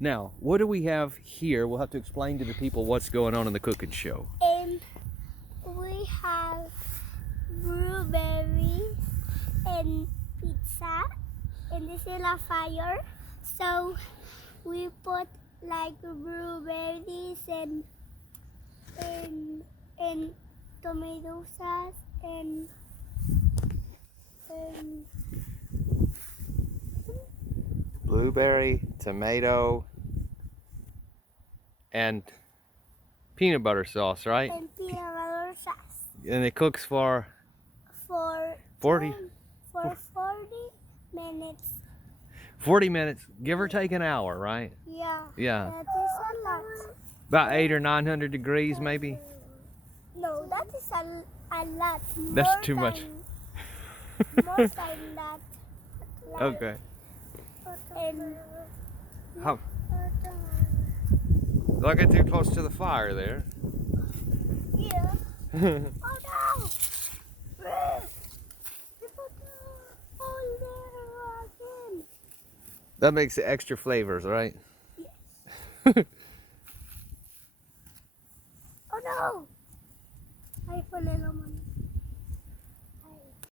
Now, what do we have here? We'll have to explain to the people what's going on in the cooking show. And we have blueberries and pizza. And this is a fire. So we put like blueberries and tomato sauce and Blueberry, tomato, and peanut butter sauce, right? and peanut butter sauce And it cooks for for 40 minutes. 40 minutes, give or take an hour, right? Yeah. Yeah. That is a lot. About 800 or 900 degrees, maybe. No, that is a lot. That's too much. More than that. Okay. And How? Don't get too close to the fire there. yeah. Oh no! Oh, there again. That makes the extra flavors, right? Yes. Oh no! I put it on my